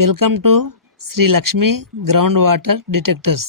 Welcome to Shri Lakshmi ground water detectors.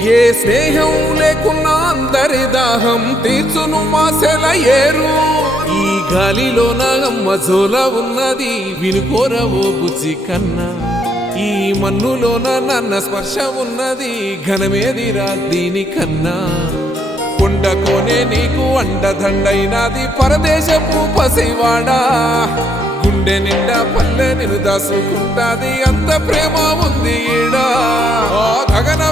ఏ స్నేహం లేకున్నా అందరి దాహం తీర్చును మాసెల ఈ గాలిలో అమ్మ జోల ఉన్నది వినుకోరవో బుజ్జి కన్నా. ఈ మన్నులోన నన్న స్పర్శ ఉన్నది ఘనమేదిరా దీనికన్నా కొండ కోనే నీకు అండదండైనది పరదేశపు పసివాడా. గుండె నిండా పల్లె నిన్ను దాసుకుంటాది అంత ప్రేమ ఉంది ఈడా. ఆ గగన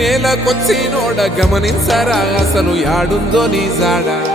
వీధి నేలకొచ్చి నోడ గమనించరా? అసలు యాడుందో నీ జాడా.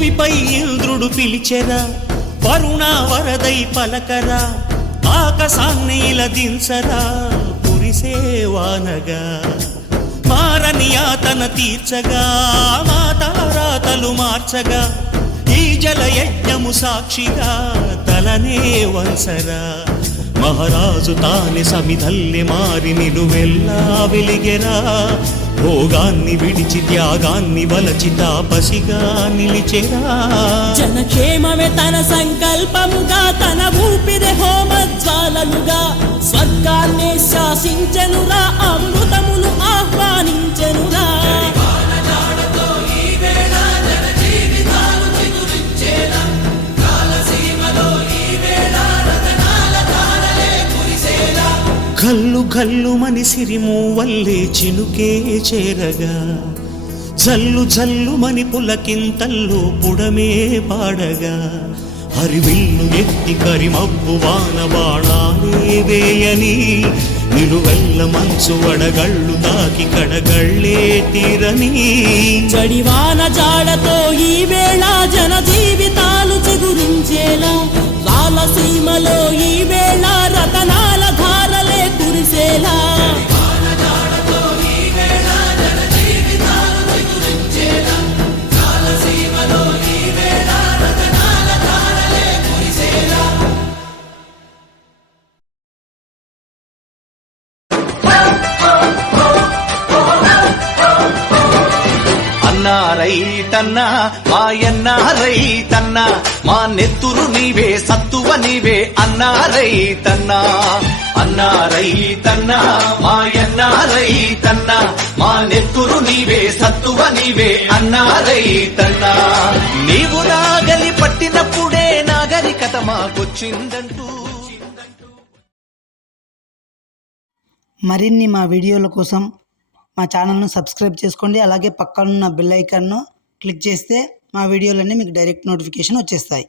భూమిపై ఇంద్రుడు పిలిచెరా వరుణ వరదై పలకరా ఆకాశాన్ని ఇలా దించరా పురిసేవానగా మారని ఆతన తీర్చగా మాతల రాతలు మార్చగా ఈ జల యజ్ఞము సాక్షిగా తలనే వంచరా. మహారాజు తానే సమిధల్లి మారి నిలువెల్లా వెలిగెరా భోగాన్ని విడిచి త్యాగాన్ని వలచి తాపసిగా నిలిచెరా. జనక్షేమమే తన సంకల్పముగా తన ఊపిరి హోమజ్వాలలుగా స్వర్గాన్ని శాసించను కల్లు గల్లు మని సిరిము వల్లే చినుకే చేరగా. జల్లు జల్లు మని పులకింతల్లు పుడమే పాడగా. హరివిల్లు ఎత్తి కరిమబ్బు వాన బాణాలే వేయని నిలువెల్ల మంచు వడగళ్ళు తాకి కడగళ్ళే తీరని. చడివాన జాడతో ఈ వేళ జన జీవితాలు చిగురించేలా. రాలసీమలో ఈ వేళ Celal అన్నా మాయన్న రైతన్నా మా నెత్తురు నీవే సత్తువ నీవే అన్నా రైతన్నా అన్నా రైతన్నా మాయన్న రైతన్నా మా నెత్తురు నీవే సత్తువ నీవే అన్నా రైతన్నా నీవు నాగలి పట్టినప్పుడే నాగరికత మాకొచ్చిందంటూ. మరిన్ని మా వీడియోల కోసం మా ఛానల్ను సబ్స్క్రైబ్ చేసుకోండి. అలాగే పక్కనున్న బెల్ ఐకాన్ను క్లిక్ చేస్తే మా వీడియోలన్నీ మీకు డైరెక్ట్ నోటిఫికేషన్ వచ్చేస్తాయి.